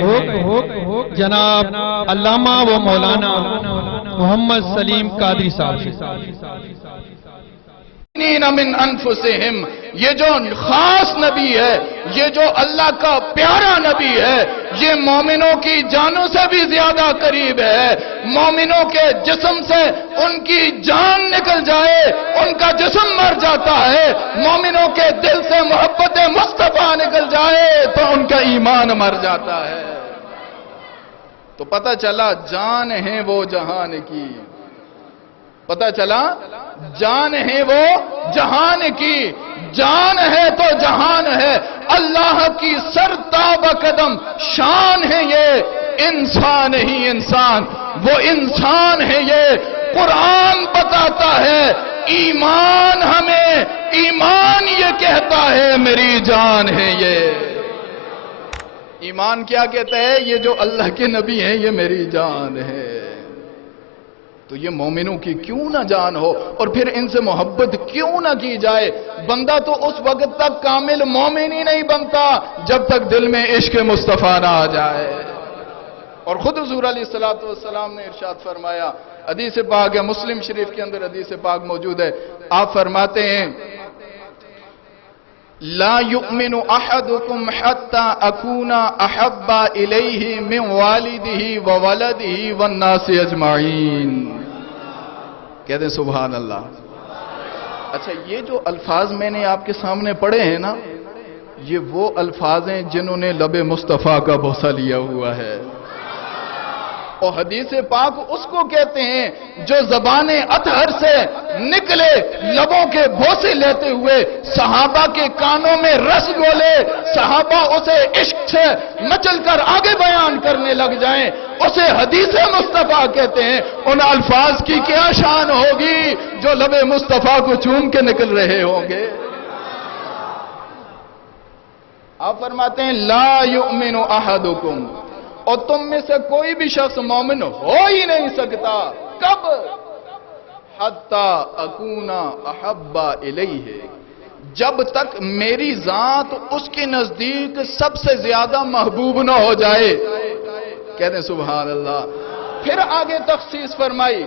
ہیں جناب علامہ و مولانا محمد سلیم قادری صاحب۔ من انفسہم، یہ جو خاص نبی ہے، یہ جو اللہ کا پیارا نبی ہے، یہ مومنوں کی جانوں سے بھی زیادہ قریب ہے۔ مومنوں کے جسم سے ان کی جان نکل جائے، ان کا جسم مر جاتا ہے۔ مومنوں کے دل سے محبت مصطفیٰ نکل جائے تو ان کا ایمان مر جاتا ہے۔ تو پتہ چلا جان ہے وہ جہان کی، پتہ چلا جان ہے وہ جہان کی، جان ہے تو جہان ہے، اللہ کی سر تاب قدم شان ہے یہ، انسان ہی انسان، وہ انسان ہے یہ۔ قرآن بتاتا ہے ایمان ہمیں، ایمان یہ کہتا ہے میری جان ہے یہ۔ ایمان کیا کہتا ہے؟ یہ جو اللہ کے نبی ہیں یہ میری جان ہے۔ تو یہ مومنوں کی کیوں نہ جان ہو، اور پھر ان سے محبت کیوں نہ کی جائے؟ بندہ تو اس وقت تک کامل مومن ہی نہیں بنتا جب تک دل میں عشق مصطفیٰ نہ آ جائے۔ اور خود حضور علیہ السلام نے ارشاد فرمایا، حدیث پاک ہے، مسلم شریف کے اندر حدیث پاک موجود ہے، آپ فرماتے ہیں لا یؤمن احدکم حتی اکون احب الیہ من والدہ وولدہ والناس اجمعین۔ کہتے ہیں سبحان اللہ۔ اچھا، یہ جو الفاظ میں نے آپ کے سامنے پڑھے ہیں نا، یہ وہ الفاظ ہیں جنہوں نے لب مصطفیٰ کا بوسہ لیا ہوا ہے۔ اور حدیث پاک اس کو کہتے ہیں جو زبان اطہر سے نکلے لبوں کے بوسے لیتے ہوئے صحابہ کے کانوں میں رس گولے، صحابہ اسے عشق سے مچل کر آگے بیان کرنے لگ جائیں، اسے حدیث مصطفیٰ کہتے ہیں۔ ان الفاظ کی کیا شان ہوگی جو لب مصطفیٰ کو چوم کے نکل رہے ہوں گے؟ آپ فرماتے ہیں لا یؤمن احدکم، اور تم میں سے کوئی بھی شخص مومن ہو ہی نہیں سکتا، کب؟ حتی اکون احب الیہ، جب تک میری ذات اس کے نزدیک سب سے زیادہ محبوب نہ ہو جائے۔ کہتے ہیں سبحان اللہ۔ پھر آگے تخصیص فرمائی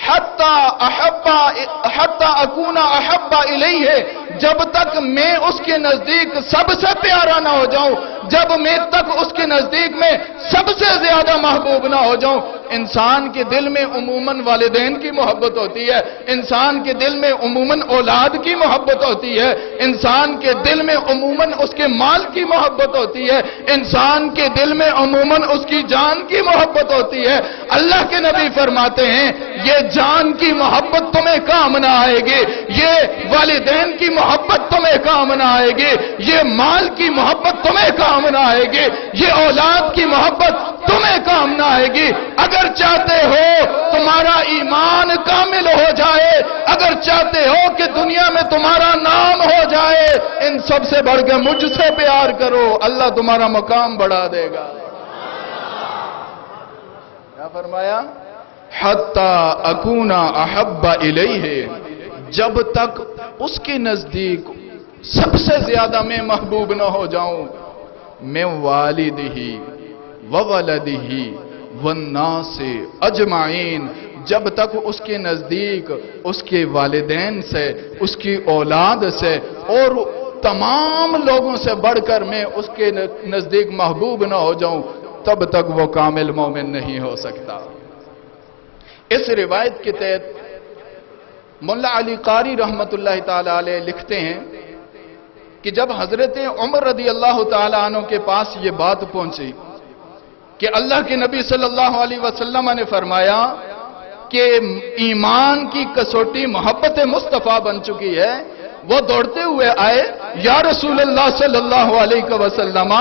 حتی اکون احب الیہ، جب تک میں اس کے نزدیک سب سے پیارا نہ ہو جاؤں، جب میں تک اس کے نزدیک میں سب سے زیادہ محبوب نہ ہو جاؤں۔ انسان کے دل میں عموماً والدین کی محبت ہوتی ہے، انسان کے دل میں عموماً اولاد کی محبت ہوتی ہے، انسان کے دل میں عموماً اس کے مال کی محبت ہوتی ہے، انسان کے دل میں عموماً اس کی جان کی محبت ہوتی ہے۔ اللہ کے نبی فرماتے ہیں یہ جان کی محبت تمہیں کام نہ آئے گی، یہ والدین کی محبت تمہیں کام نہ آئے گی، یہ مال کی محبت تمہیں کام نہ آئے گی، یہ اولاد کی محبت تمہیں کام نہ آئے گی۔ اگر چاہتے ہو تمہارا ایمان کامل ہو جائے، اگر چاہتے ہو کہ دنیا میں تمہارا نام ہو جائے، ان سب سے بڑھ کے مجھ سے پیار کرو، اللہ تمہارا مقام بڑھا دے گا۔ کیا فرمایا؟ حتی اکون احب الیہ، جب تک اس کے نزدیک سب سے زیادہ میں محبوب نہ ہو جاؤں، میں والدہ وولدہ والناس اجمعین، جب تک اس کے نزدیک اس کے والدین سے، اس کی اولاد سے اور تمام لوگوں سے بڑھ کر میں اس کے نزدیک محبوب نہ ہو جاؤں، تب تک وہ کامل مومن نہیں ہو سکتا۔ اس روایت کے تحت مولا علی قاری رحمت اللہ تعالی علیہ لکھتے ہیں کہ جب حضرت عمر رضی اللہ تعالی عنہ کے پاس یہ بات پہنچی کہ اللہ کے نبی صلی اللہ علیہ وسلم نے فرمایا کہ ایمان کی کسوٹی محبت مصطفیٰ بن چکی ہے، وہ دوڑتے ہوئے آئے، یا رسول اللہ صلی اللہ علیہ وسلم،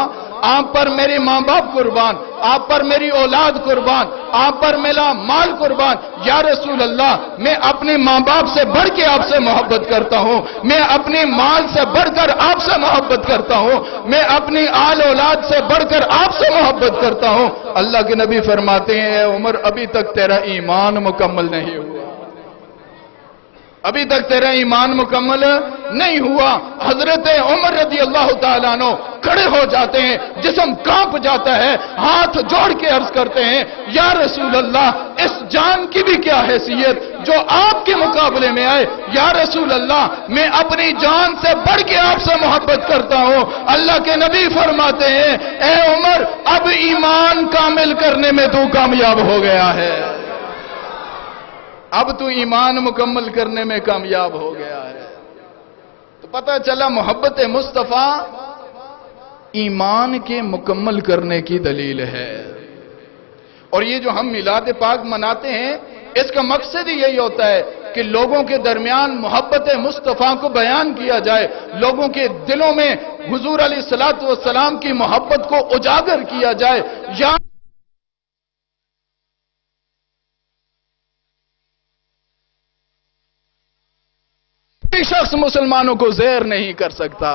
آپ پر میرے ماں باپ قربان، آپ پر میری اولاد قربان، آپ پر میرا مال قربان، یا رسول اللہ میں اپنے ماں باپ سے بڑھ کے آپ سے محبت کرتا ہوں، میں اپنے مال سے بڑھ کر آپ سے محبت کرتا ہوں، میں اپنی آل اولاد سے بڑھ کر آپ سے محبت کرتا ہوں۔ اللہ کے نبی فرماتے ہیں اے عمر، ابھی تک تیرا ایمان مکمل نہیں ہوا، ابھی تک تیرا ایمان مکمل نہیں ہوا۔ حضرت عمر رضی اللہ تعالیٰ عنہ کھڑے ہو جاتے ہیں، جسم کانپ جاتا ہے، ہاتھ جوڑ کے عرض کرتے ہیں یا رسول اللہ اس جان کی بھی کیا حیثیت جو آپ کے مقابلے میں آئے، یا رسول اللہ میں اپنی جان سے بڑھ کے آپ سے محبت کرتا ہوں۔ اللہ کے نبی فرماتے ہیں اے عمر اب ایمان کامل کرنے میں تو کامیاب ہو گیا ہے، اب تو ایمان مکمل کرنے میں کامیاب ہو گیا ہے۔ تو پتہ چلا محبت مصطفیٰ ایمان کے مکمل کرنے کی دلیل ہے۔ اور یہ جو ہم میلاد پاک مناتے ہیں اس کا مقصد ہی یہی ہوتا ہے کہ لوگوں کے درمیان محبت مصطفیٰ کو بیان کیا جائے، لوگوں کے دلوں میں حضور علیہ السلام کی محبت کو اجاگر کیا جائے۔ یا کوئی شخص مسلمانوں کو زیر نہیں کر سکتا،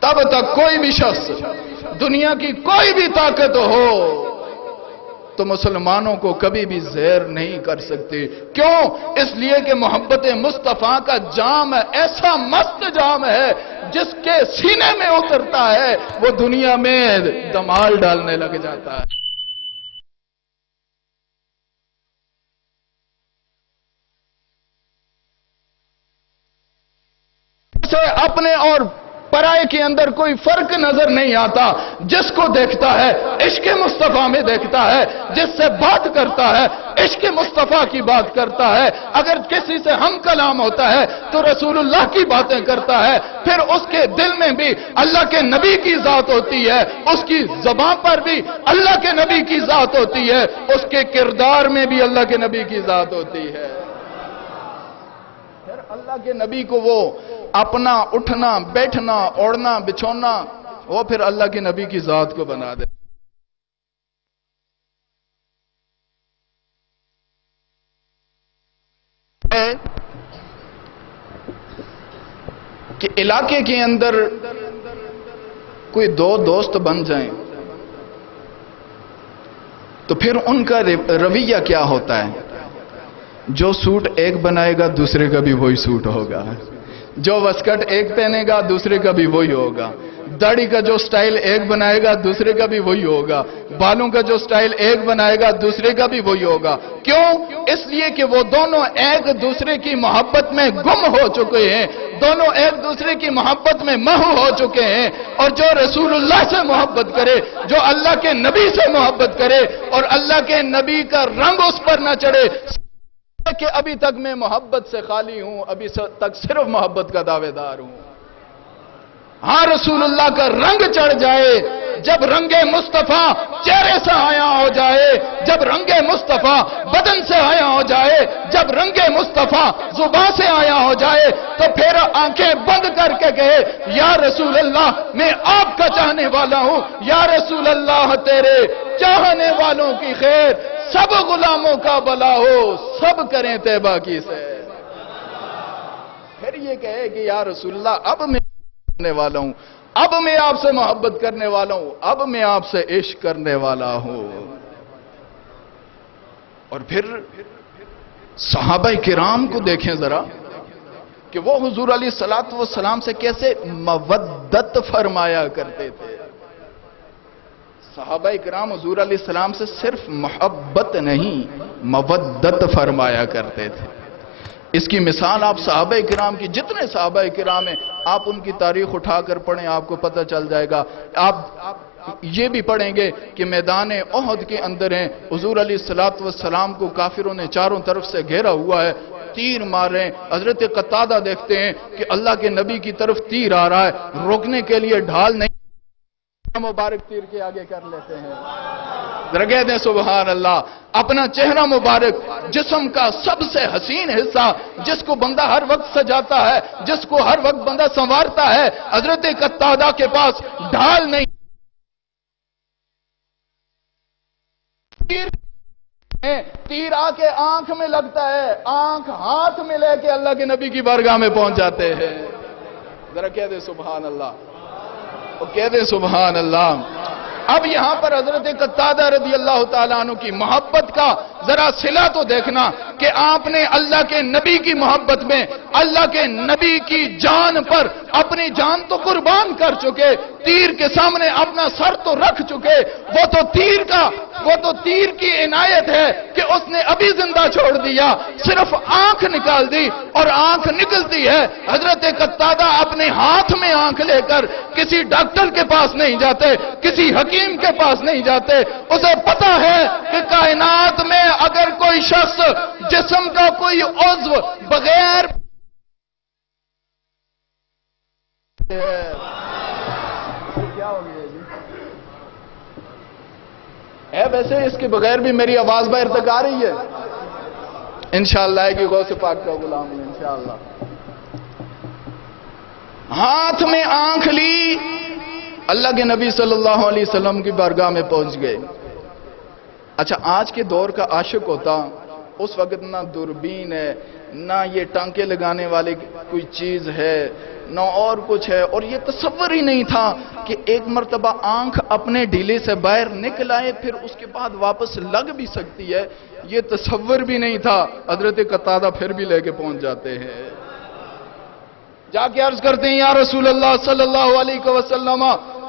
تب تک کوئی بھی شخص دنیا کی کوئی بھی طاقت ہو تو مسلمانوں کو کبھی بھی زیر نہیں کر سکتے۔ کیوں؟ اس لیے کہ محبت مصطفیٰ کا جام ایسا مست جام ہے جس کے سینے میں اترتا ہے وہ دنیا میں دمال ڈالنے لگ جاتا ہے۔ سے اپنے اور پرائے کے اندر کوئی فرق نظر نہیں آتا، جس کو دیکھتا ہے عشق مصطفیٰ میں دیکھتا ہے، جس سے بات کرتا ہے عشق مصطفیٰ کی بات کرتا ہے۔ اگر کسی سے ہم کلام ہوتا ہے تو رسول اللہ کی باتیں کرتا ہے، پھر اس کے دل میں بھی اللہ کے نبی کی ذات ہوتی ہے، اس کی زبان پر بھی اللہ کے نبی کی ذات ہوتی ہے، اس کے کردار میں بھی اللہ کے نبی کی ذات ہوتی ہے۔ پھر اللہ کے نبی کو وہ اپنا اٹھنا بیٹھنا اوڑھنا بچھونا وہ پھر اللہ کے نبی کی ذات کو بنا دے۔ کہ علاقے کے اندر کوئی دو دوست بن جائیں تو پھر ان کا رویہ کیا ہوتا ہے؟ جو سوٹ ایک بنائے گا دوسرے کا بھی وہی سوٹ ہوگا، جو وسکٹ ایک پہنے گا دوسرے کا بھی وہی ہوگا، داڑھی کا جو سٹائل ایک بنائے گا دوسرے کا بھی وہی ہوگا، بالوں کا جو سٹائل ایک بنائے گا دوسرے کا بھی وہی ہوگا۔ کیوں؟ اس لیے کہ وہ دونوں ایک دوسرے کی محبت میں گم ہو چکے ہیں، دونوں ایک دوسرے کی محبت میں محو ہو چکے ہیں۔ اور جو رسول اللہ سے محبت کرے، جو اللہ کے نبی سے محبت کرے اور اللہ کے نبی کا رنگ اس پر نہ چڑھے کہ ابھی تک میں محبت سے خالی ہوں، ابھی تک صرف محبت کا دعوے دار ہوں۔ ہاں رسول اللہ کا رنگ چڑھ جائے، جب رنگ مصطفیٰ چہرے سے آیا ہو جائے، جب رنگ مصطفیٰ بدن سے آیا ہو جائے، جب رنگ مصطفیٰ زبان سے آیا ہو جائے تو پھر آنکھیں بند کر کے کہے یا رسول اللہ میں آپ کا چاہنے والا ہوں، یا رسول اللہ تیرے چاہنے والوں کی خیر، سب غلاموں کا بھلا ہو، سب کریں طیبہ کی سے۔ پھر یہ کہے کہ یا رسول اللہ اب میں کرنے والا ہوں، اب میں آپ سے محبت کرنے والا ہوں، اب میں آپ سے عشق کرنے والا ہوں۔ اور پھر صحابہ کرام کو دیکھیں ذرا کہ وہ حضور علیہ السلام سے کیسے مودت فرمایا کرتے تھے۔ صحابہ کرام حضور علیہ السلام سے صرف محبت نہیں مودت فرمایا کرتے تھے۔ اس کی مثال آپ صحابہ کرام کی جتنے صحابہ کرام ہیں آپ ان کی تاریخ اٹھا کر پڑھیں، آپ کو پتہ چل جائے گا۔ آپ یہ بھی پڑھیں گے کہ میدان احد کے اندر ہیں، حضور علیہ السلام کو کافروں نے چاروں طرف سے گھیرا ہوا ہے، تیر مار رہے ہیں۔ حضرت قتادہ دیکھتے ہیں کہ اللہ کے نبی کی طرف تیر آ رہا ہے، روکنے کے لیے ڈھال نہیں، مبارک تیر کے آگے کر لیتے ہیں۔ ذرا کہہ دیں سبحان اللہ۔ اپنا چہرہ مبارک، جسم کا سب سے حسین حصہ جس کو بندہ ہر وقت سجاتا ہے، جس کو ہر وقت بندہ سنوارتا ہے، حضرت قتادہ کے پاس ڈھال نہیں، تیر آ کے آنکھ میں لگتا ہے، آنکھ ہاتھ میں لے کے اللہ کے نبی کی بارگاہ میں پہنچ جاتے ہیں۔ ذرا کہہ دیں سبحان اللہ، کہہ دیں سبحان اللہ۔ اب یہاں پر حضرت قتادہ رضی اللہ تعالیٰ عنہ کی محبت کا ذرا صلہ تو دیکھنا کہ آپ نے اللہ کے نبی کی محبت میں اللہ کے نبی کی جان پر اپنی جان تو قربان کر چکے، تیر کے سامنے اپنا سر تو رکھ چکے، وہ تو تیر کی عنایت ہے کہ اس نے ابھی زندہ چھوڑ دیا، صرف آنکھ نکال دی اور آنکھ نکلتی ہے۔ حضرت قتادہ اپنے ہاتھ میں آنکھ لے کر کسی ڈاکٹر کے پاس نہیں جاتے، کسی حکیم کے پاس نہیں جاتے، اسے پتا ہے کہ کائنات میں اگر کوئی شخص جسم کا کوئی عضو بغیر کیا ہو گیا جی ہے، ویسے اس کے بغیر بھی میری آواز باہر تک آ رہی ہے انشاءاللہ ہے کہ غوث پاک کا غلام ہے انشاءاللہ۔ ہاتھ میں آنکھ لی، اللہ کے نبی صلی اللہ علیہ وسلم کی بارگاہ میں پہنچ گئے۔ اچھا آج کے دور کا عاشق ہوتا، اس وقت نہ دوربین ہے، نہ یہ ٹانکے لگانے والے کوئی چیز ہے، نہ اور کچھ ہے، اور یہ تصور ہی نہیں تھا کہ ایک مرتبہ آنکھ اپنے ڈھیلے سے باہر نکل آئے پھر اس کے بعد واپس لگ بھی سکتی ہے، یہ تصور بھی نہیں تھا۔ حضرت قتادہ پھر بھی لے کے پہنچ جاتے ہیں، جا کے عرض کرتے ہیں یا رسول اللہ صلی اللہ علیہ وسلم،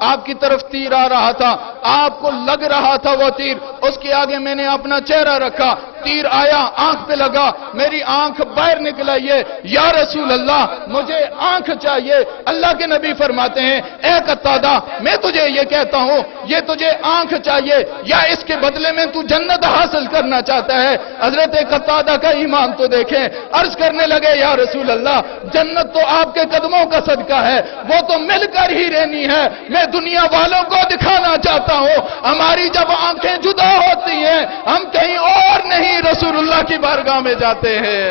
آپ کی طرف تیر آ رہا تھا، آپ کو لگ رہا تھا وہ تیر، اس کے آگے میں نے اپنا چہرہ رکھا، تیر آیا آنکھ پہ لگا، میری آنکھ باہر نکل آئی ہے، یا رسول اللہ مجھے آنکھ چاہیے۔ اللہ کے نبی فرماتے ہیں اے قتادہ میں تجھے یہ کہتا ہوں یہ تجھے آنکھ چاہیے یا اس کے بدلے میں تو جنت حاصل کرنا چاہتا ہے؟ حضرت قتادہ کا ایمان تو دیکھیں، عرض کرنے لگے یا رسول اللہ جنت تو آپ کے قدموں کا صدقہ ہے، وہ تو مل کر ہی رہنی ہے، میں دنیا والوں کو دکھانا چاہتا ہوں ہماری جب آنکھیں جدا ہوتی ہیں ہم کہیں اور نہیں رسول اللہ کی بارگاہ میں جاتے ہیں،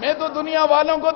میں تو دنیا والوں کو